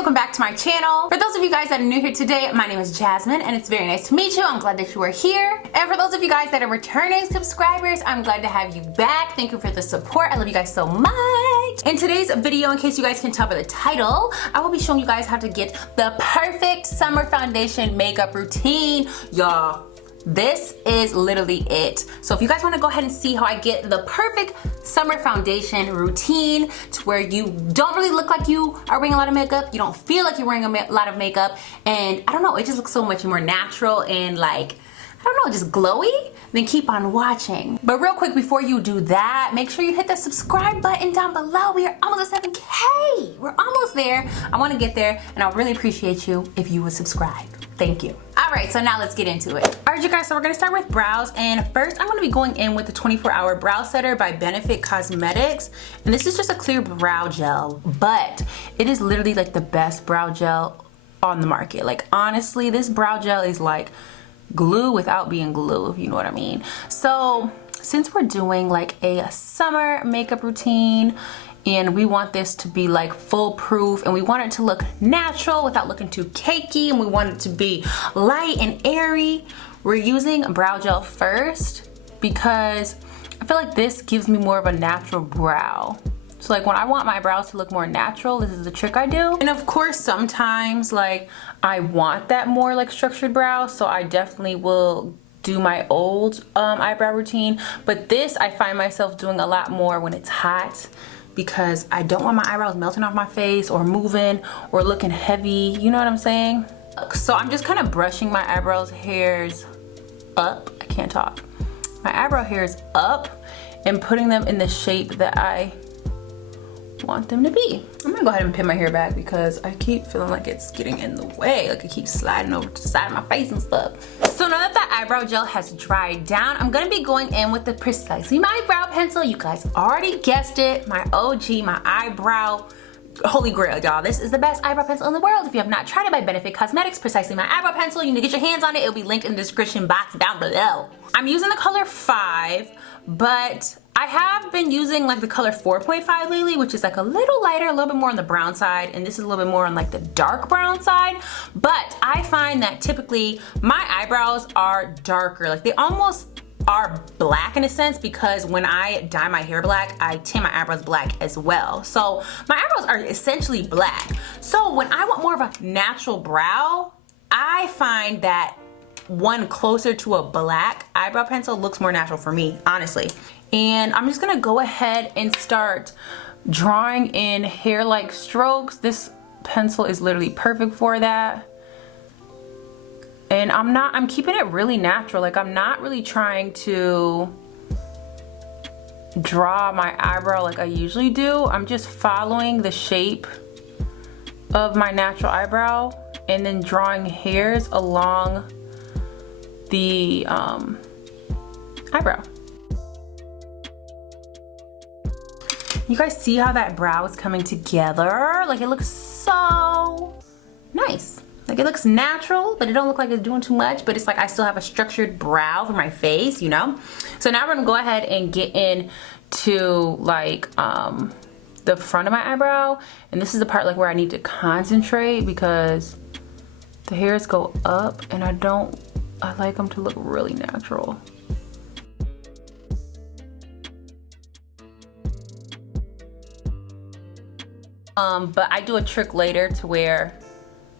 welcome back to my channel. For those of you guys that are new here today, my name is Jasmine and it's very nice to meet you. I'm glad that you are here. And for those of you guys that are returning subscribers, I'm glad to have you back. Thank you for the support. I love you guys so much. In today's video, in case you guys can tell by the title, I will be showing you guys how to get the perfect summer foundation makeup routine. Y'all, this is literally it. So if you guys want to go ahead and see how I get the perfect summer foundation routine to where you don't really look like you are wearing a lot of makeup, you don't feel like you're wearing a lot of makeup, and I don't know, it just looks so much more natural and like, I don't know, just glowy, then keep on watching. But real quick, before you do that, make sure you hit the subscribe button down below. We are almost at 7K. We're almost there. I want to get there, and I'll really appreciate you if you would subscribe. Thank you. All right, so now let's get into it. All right, you guys, so we're gonna start with brows, and first I'm gonna be going in with the 24-hour brow setter by Benefit Cosmetics, and this is just a clear brow gel, but it is literally like the best brow gel on the market. Like, honestly, this brow gel is like glue without being glue, if you know what I mean. So since we're doing like a summer makeup routine and we want this to be like foolproof and we want it to look natural without looking too cakey, and we want it to be light and airy, we're using brow gel first because I feel like this gives me more of a natural brow. So like when I want my brows to look more natural, this is the trick I do. And of course, sometimes like I want that more like structured brow, so I definitely will do my old eyebrow routine. But this I find myself doing a lot more when it's hot, because I don't want my eyebrows melting off my face or moving or looking heavy, you know what I'm saying? So I'm just kind of brushing my eyebrows hairs up. I can't talk. My eyebrow hairs up and putting them in the shape that I want them to be. I'm gonna go ahead and pin my hair back because I keep feeling like it's getting in the way, like it keeps sliding over to the side of my face and stuff. So now that the eyebrow gel has dried down, I'm gonna be going in with the Precisely My Brow Pencil. You guys already guessed it, my OG, my eyebrow holy grail, y'all. This is the best eyebrow pencil in the world. If you have not tried it, by Benefit Cosmetics, Precisely My Eyebrow Pencil, you need to get your hands on it. It'll be linked in the description box down below. I'm using the color 5, but I have been using like the color 4.5 lately, which is like a little lighter, a little bit more on the brown side, and this is a little bit more on like the dark brown side. But I find that typically my eyebrows are darker, like they almost are black in a sense, because when I dye my hair black, I tint my eyebrows black as well. So my eyebrows are essentially black. So when I want more of a natural brow, I find that one closer to a black eyebrow pencil looks more natural for me, honestly. And I'm just gonna go ahead and start drawing in hair-like strokes. This pencil is literally perfect for that. And I'm keeping it really natural. Like, I'm not really trying to draw my eyebrow like I usually do. I'm just following the shape of my natural eyebrow and then drawing hairs along the eyebrow. You guys see how that brow is coming together? Like, it looks so nice. Like, it looks natural, but it don't look like it's doing too much, but it's like I still have a structured brow for my face, you know? So now we're gonna go ahead and get into like the front of my eyebrow. And this is the part like where I need to concentrate because the hairs go up and I like them to look really natural. But I do a trick later to where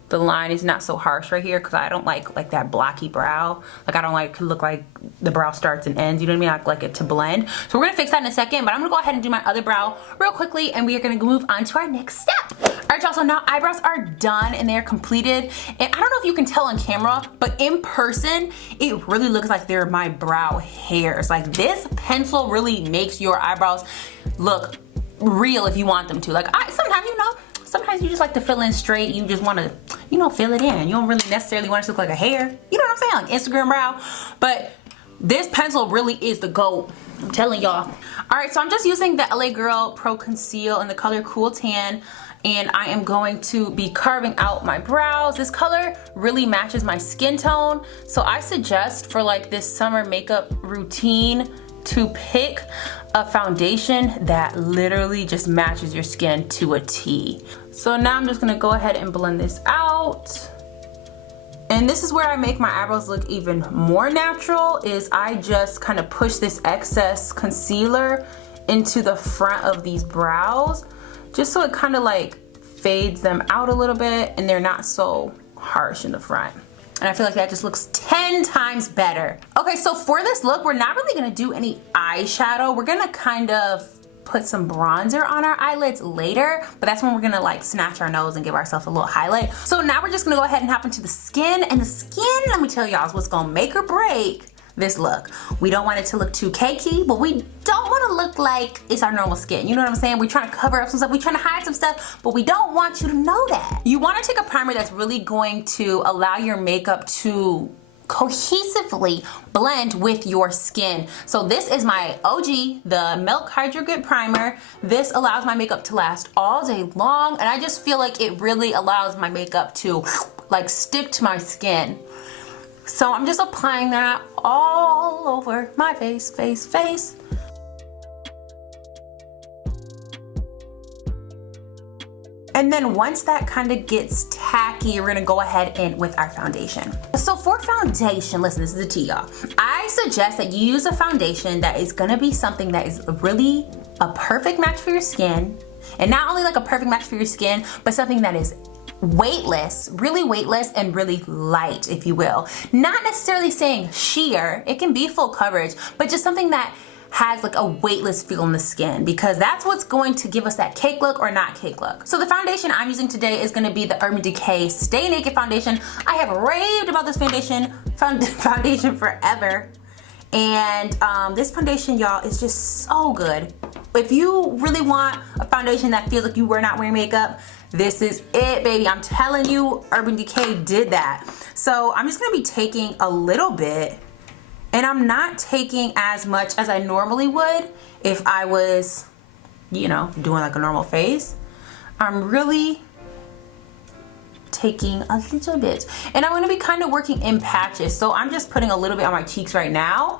the line is not so harsh right here, because I don't like that blocky brow. Like, I don't like to look like the brow starts and ends, you know what I mean? I like it to blend. So we're gonna fix that in a second, but I'm gonna go ahead and do my other brow real quickly, and we are gonna move on to our next step. All right, y'all, so now eyebrows are done and they're completed. And I don't know if you can tell on camera, but in person, it really looks like they're my brow hairs. Like, this pencil really makes your eyebrows look real if you want them to. Like, sometimes, you know, sometimes you just like to fill in straight. You just want to, you know, fill it in. You don't really necessarily want it to look like a hair. You know what I'm saying? Like Instagram brow. But this pencil really is the GOAT. I'm telling y'all. All right, so I'm just using the LA Girl Pro Conceal in the color Cool Tan. And I am going to be carving out my brows. This color really matches my skin tone. So I suggest for like this summer makeup routine to pick a foundation that literally just matches your skin to a T. So now I'm just gonna go ahead and blend this out. And this is where I make my eyebrows look even more natural, is I just kind of push this excess concealer into the front of these brows, just so it kind of like fades them out a little bit and they're not so harsh in the front. And I feel like that just looks 10 times better. Okay, so for this look, we're not really gonna do any eyeshadow. We're gonna kind of put some bronzer on our eyelids later, but that's when we're gonna like snatch our nose and give ourselves a little highlight. So now we're just gonna go ahead and hop into the skin, and the skin, let me tell y'all, is what's gonna make or break this look. We don't want it to look too cakey, but we don't want to look like it's our normal skin. You know what I'm saying? We're trying to cover up some stuff, we're trying to hide some stuff, but we don't want you to know that. You want to take a primer that's really going to allow your makeup to cohesively blend with your skin. So this is my OG, the Milk Hydro Grip Primer. This allows my makeup to last all day long, and I just feel like it really allows my makeup to like stick to my skin. So I'm just applying that all over my face. And then once that kind of gets tacky, we're gonna go ahead in with our foundation. So for foundation, listen, this is a tea, y'all. I suggest that you use a foundation that is gonna be something that is really a perfect match for your skin. And not only like a perfect match for your skin, but something that is weightless, really weightless and really light, if you will. Not necessarily saying sheer, it can be full coverage, but just something that has like a weightless feel in the skin, because that's what's going to give us that cake look or not cake look. So the foundation I'm using today is gonna be the Urban Decay Stay Naked Foundation. I have raved about this foundation forever. And this foundation, y'all, is just so good. If you really want a foundation that feels like you were not wearing makeup, this is it, baby. I'm telling you, Urban Decay did that. So I'm just gonna be taking a little bit, and I'm not taking as much as I normally would if I was, you know, doing like a normal face. I'm really taking a little bit, and I'm gonna be kind of working in patches. So I'm just putting a little bit on my cheeks right now,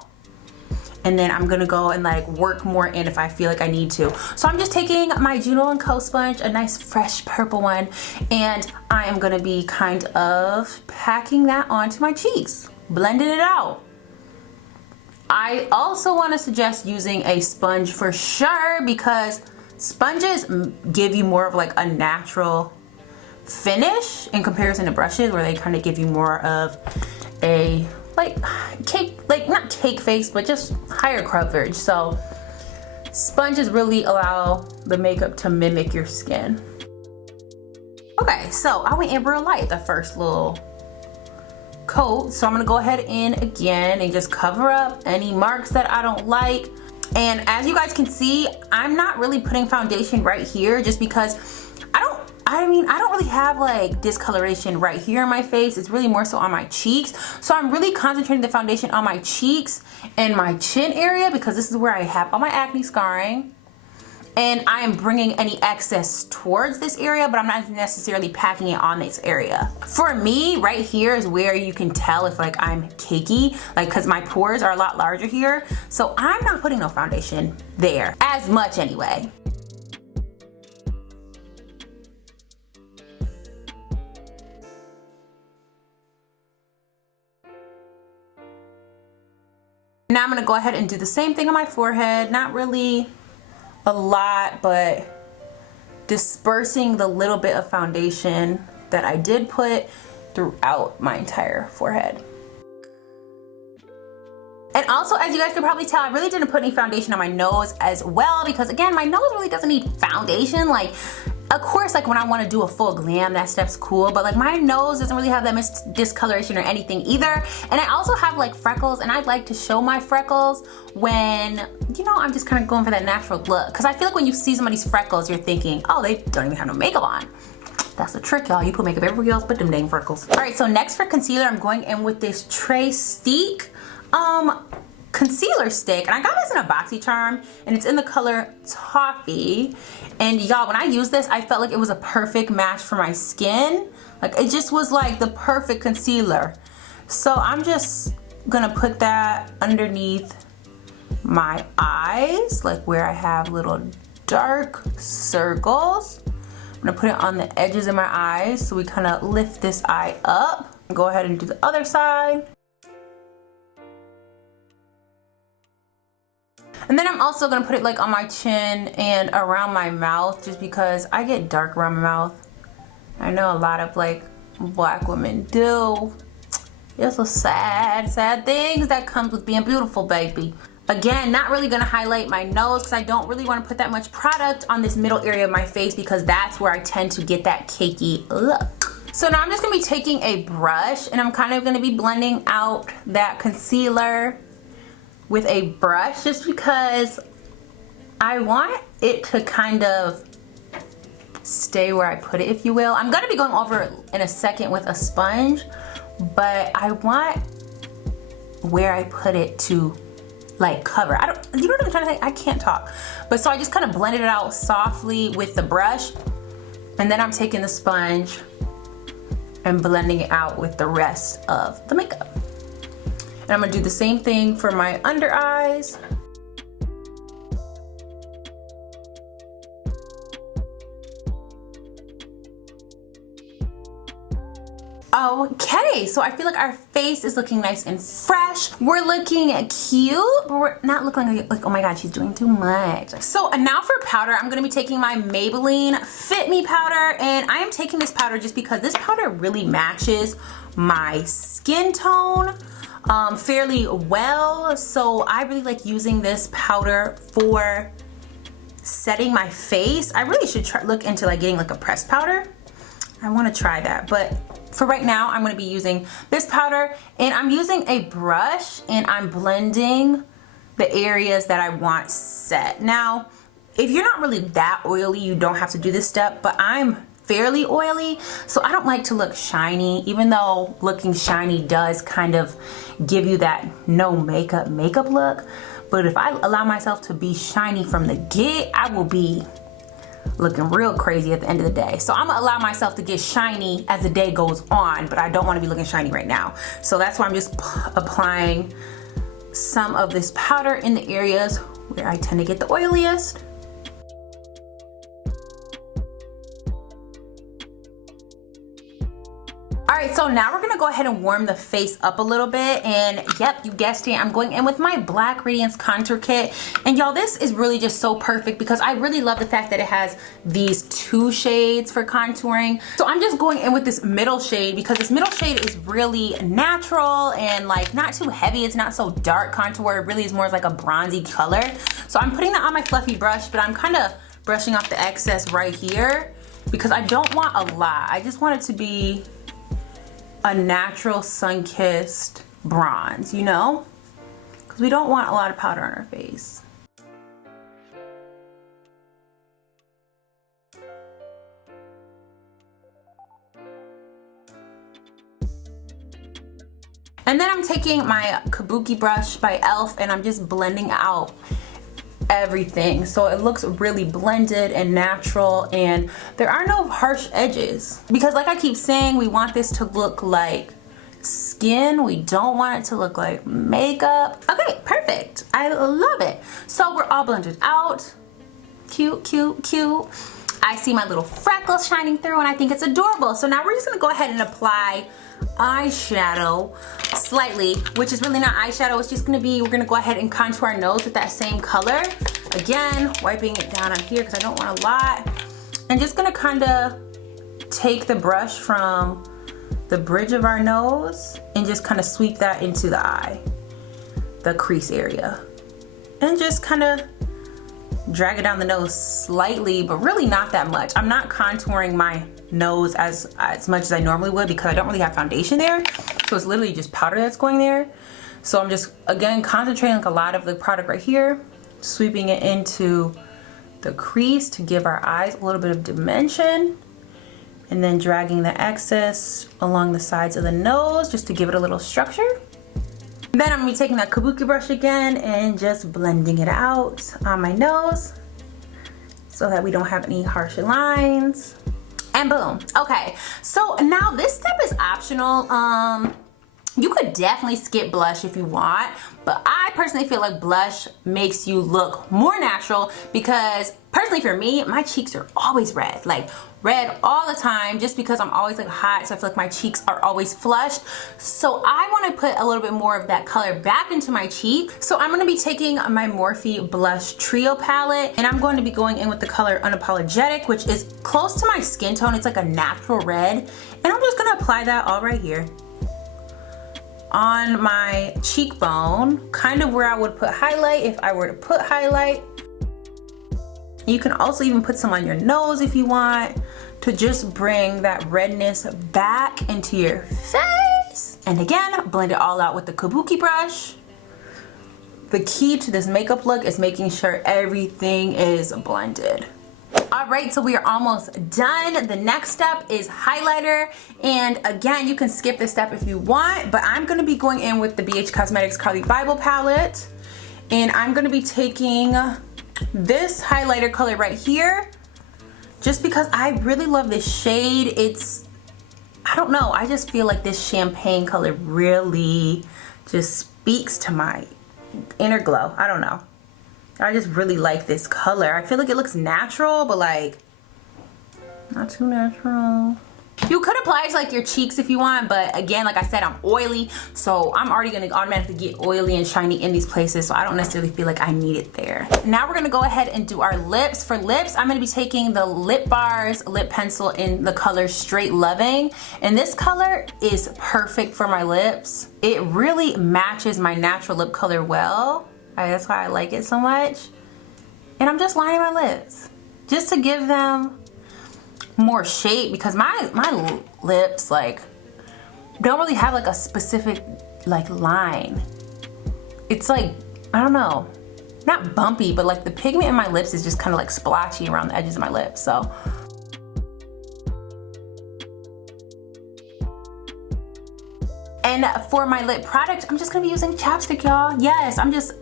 and then I'm gonna go and like work more in if I feel like I need to. So I'm just taking my Juno & Co sponge, a nice fresh purple one, and I am gonna be kind of packing that onto my cheeks, blending it out. I also wanna suggest using a sponge for sure, because sponges give you more of like a natural finish in comparison to brushes, where they kind of give you more of a like cake, like not cake face, but just higher coverage. So sponges really allow the makeup to mimic your skin. Okay, so I went in real light the first little coat, so I'm gonna go ahead in again and just cover up any marks that I don't like. And as you guys can see, I'm not really putting foundation right here, just because I don't really have like discoloration right here in my face. It's really more so on my cheeks. So I'm really concentrating the foundation on my cheeks and my chin area, because this is where I have all my acne scarring. And I am bringing any excess towards this area, but I'm not necessarily packing it on this area. For me, right here is where you can tell if like I'm cakey, like because my pores are a lot larger here. So I'm not putting no foundation there as much anyway. Now I'm gonna go ahead and do the same thing on my forehead. Not really a lot, but dispersing the little bit of foundation that I did put throughout my entire forehead. And also, as you guys can probably tell, I really didn't put any foundation on my nose as well, because again, my nose really doesn't need foundation. Like, of course, like when I want to do a full glam, that stuff's cool, but like my nose doesn't really have that discoloration or anything either. And I also have like freckles, and I'd like to show my freckles when, you know, I'm just kind of going for that natural look. Because I feel like when you see somebody's freckles, you're thinking, oh, they don't even have no makeup on. That's the trick, y'all. You put makeup everywhere else but them dang freckles. All right, so next for concealer, I'm going in with this Trace concealer stick, and I got this in a BoxyCharm, and it's in the color Toffee. And y'all, when I used this, I felt like it was a perfect match for my skin. Like, it just was like the perfect concealer. So I'm just gonna put that underneath my eyes, like where I have little dark circles. I'm gonna put it on the edges of my eyes so we kind of lift this eye up. Go ahead and do the other side. And then I'm also gonna put it like on my chin and around my mouth, just because I get dark around my mouth. I know a lot of like black women do. It's a sad things that comes with being beautiful, baby. Again, not really gonna highlight my nose because I don't really want to put that much product on this middle area of my face, because that's where I tend to get that cakey look. So now I'm just gonna be taking a brush and I'm kind of gonna be blending out that concealer with a brush, just because I want it to kind of stay where I put it, if you will. I'm gonna be going over it in a second with a sponge, but I want where I put it to like cover. You know what I'm trying to say? I can't talk. But so I just kind of blended it out softly with the brush, and then I'm taking the sponge and blending it out with the rest of the makeup. And I'm gonna do the same thing for my under eyes. Okay, so I feel like our face is looking nice and fresh. We're looking cute, but we're not looking like, oh my God, she's doing too much. So now for powder, I'm gonna be taking my Maybelline Fit Me powder, and I am taking this powder just because this powder really matches my skin tone fairly well. So I really like using this powder for setting my face. I really should look into like getting like a pressed powder. I want to try that, but for right now I'm going to be using this powder, and I'm using a brush and I'm blending the areas that I want set. Now if you're not really that oily, you don't have to do this step, but I'm fairly oily, so I don't like to look shiny, even though looking shiny does kind of give you that no makeup look. But if I allow myself to be shiny from the get, I will be looking real crazy at the end of the day. So I'm gonna allow myself to get shiny as the day goes on, but I don't want to be looking shiny right now. So that's why I'm just applying some of this powder in the areas where I tend to get the oiliest. Alright, so now we're gonna go ahead and warm the face up a little bit, and yep, you guessed it, I'm going in with my Black Radiance Contour Kit. And y'all, this is really just so perfect because I really love the fact that it has these 2 shades for contouring. So I'm just going in with this middle shade because this middle shade is really natural and like not too heavy. It's not so dark contour. It really is more like a bronzy color. So I'm putting that on my fluffy brush, but I'm kind of brushing off the excess right here because I don't want a lot. I just want it to be a natural sun-kissed bronze, you know? Because we don't want a lot of powder on our face. And then I'm taking my Kabuki brush by e.l.f. and I'm just blending out everything so it looks really blended and natural, and there are no harsh edges, because like I keep saying, we want this to look like skin. We don't want it to look like makeup. Okay, perfect. I love it. So we're all blended out. Cute, cute, cute. I see my little freckles shining through and I think it's adorable. So now we're just gonna go ahead and apply eyeshadow slightly, which is really not eyeshadow. It's just gonna be, we're gonna go ahead and contour our nose with that same color. Again, wiping it down on here because I don't want a lot. And just gonna kind of take the brush from the bridge of our nose and just kind of sweep that into the eye, the crease area. And just kind of drag it down the nose slightly, but really not that much. I'm not contouring my nose as much as I normally would because I don't really have foundation there. So it's literally just powder that's going there. So I'm just, again, concentrating like a lot of the product right here, sweeping it into the crease to give our eyes a little bit of dimension, and then dragging the excess along the sides of the nose just to give it a little structure. Then I'm gonna be taking that Kabuki brush again and just blending it out on my nose so that we don't have any harsh lines. And boom. Okay, so now this step is optional. You could definitely skip blush if you want, but I personally feel like blush makes you look more natural because personally for me, my cheeks are always red, like red all the time, just because I'm always like hot, so I feel like my cheeks are always flushed. So I want to put a little bit more of that color back into my cheek. So I'm going to be taking my Morphe Blush Trio palette, and I'm going to be going in with the color Unapologetic, which is close to my skin tone. It's like a natural red, and I'm just going to apply that all right here on my cheekbone, kind of where I would put highlight if I were to put highlight. You can also even put some on your nose if you want, to just bring that redness back into your face. And again, blend it all out with the kabuki brush. The key to this makeup look is making sure everything is blended. All right, so we are almost done. The next step is highlighter. And again, you can skip this step if you want, but I'm gonna be going in with the BH Cosmetics Carly Bible palette. And I'm gonna be taking this highlighter color right here, just because I really love this shade. It's, I don't know, I just feel like this champagne color really just speaks to my inner glow. I don't know. I just really like this color. I feel like it looks natural, but like not too natural. You could apply it to like your cheeks if you want, but again, like I said, I'm oily, so I'm already gonna automatically get oily and shiny in these places, so I don't necessarily feel like I need it there. Now we're gonna go ahead and do our lips. For lips, I'm gonna be taking the Lip Bars lip pencil in the color Straight Loving, and this color is perfect for my lips. It really matches my natural lip color well. That's why I like it so much. And I'm just lining my lips just to give them more shape, because my lips like don't really have like a specific like line. It's like, I don't know, not bumpy, but like the pigment in my lips is just kind of like splotchy around the edges of my lips. So and for my lip product, I'm just gonna be using chapstick, y'all. Yes, I'm just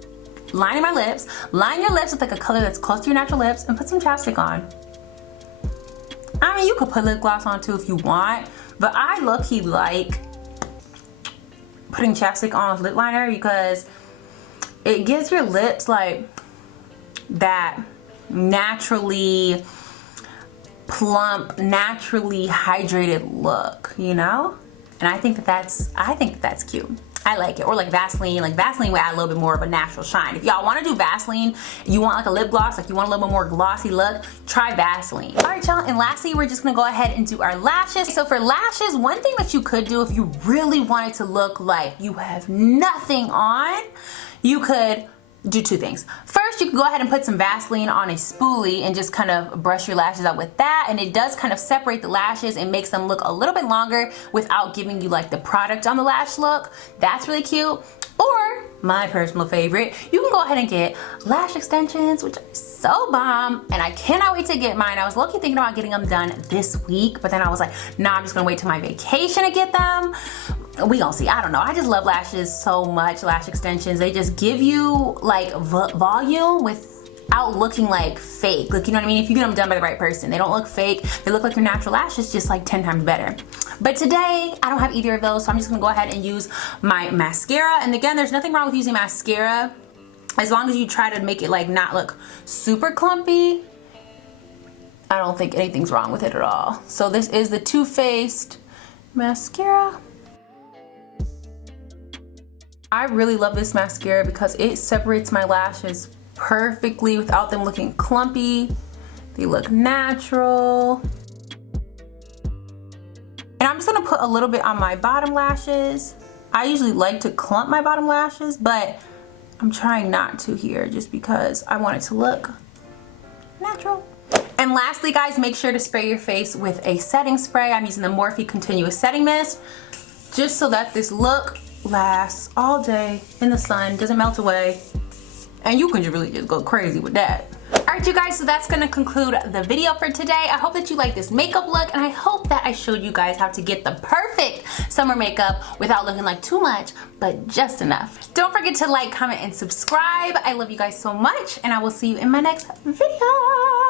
lining my lips. Line your lips with like a color that's close to your natural lips and put some chapstick on. I mean, you could put lip gloss on too if you want, but I low-key like putting chapstick on with lip liner because it gives your lips like that naturally plump, naturally hydrated look, you know? And I think that that's cute. I like it. Or like Vaseline. Like Vaseline would add a little bit more of a natural shine. If y'all want to do Vaseline, you want like a lip gloss, like you want a little bit more glossy look, try Vaseline. All right, y'all. And lastly, we're just going to go ahead and do our lashes. So for lashes, one thing that you could do if you really wanted to look like you have nothing on, you could do two things. First, you can go ahead and put some Vaseline on a spoolie and just kind of brush your lashes out with that, and it does kind of separate the lashes and makes them look a little bit longer without giving you like the product on the lash look. That's really cute. Or my personal favorite, you can go ahead and get lash extensions, which are so bomb, and I cannot wait to get mine. I was low-key thinking about getting them done this week, but then I was like, nah, I'm just gonna wait till my vacation to get them. We gonna see. I don't know. I just love lashes so much. Lash extensions, they just give you like volume without looking like fake. Like, you know what I mean? If you get them done by the right person, they don't look fake. They look like your natural lashes, just like 10 times better. But today, I don't have either of those, so I'm just gonna go ahead and use my mascara. And again, there's nothing wrong with using mascara as long as you try to make it like not look super clumpy. I don't think anything's wrong with it at all. So this is the Too Faced mascara. I really love this mascara because it separates my lashes perfectly without them looking clumpy. They look natural. And I'm just gonna put a little bit on my bottom lashes. I usually like to clump my bottom lashes, but I'm trying not to here just because I want it to look natural. And lastly, guys, make sure to spray your face with a setting spray. I'm using the Morphe Continuous Setting Mist, just so that this look lasts all day in the sun, doesn't melt away, and you can really just go crazy with that. Alright, you guys, so that's gonna conclude the video for today. I hope that you like this makeup look, and I hope that I showed you guys how to get the perfect summer makeup without looking like too much, but just enough. Don't forget to like, comment, and subscribe. I love you guys so much, and I will see you in my next video.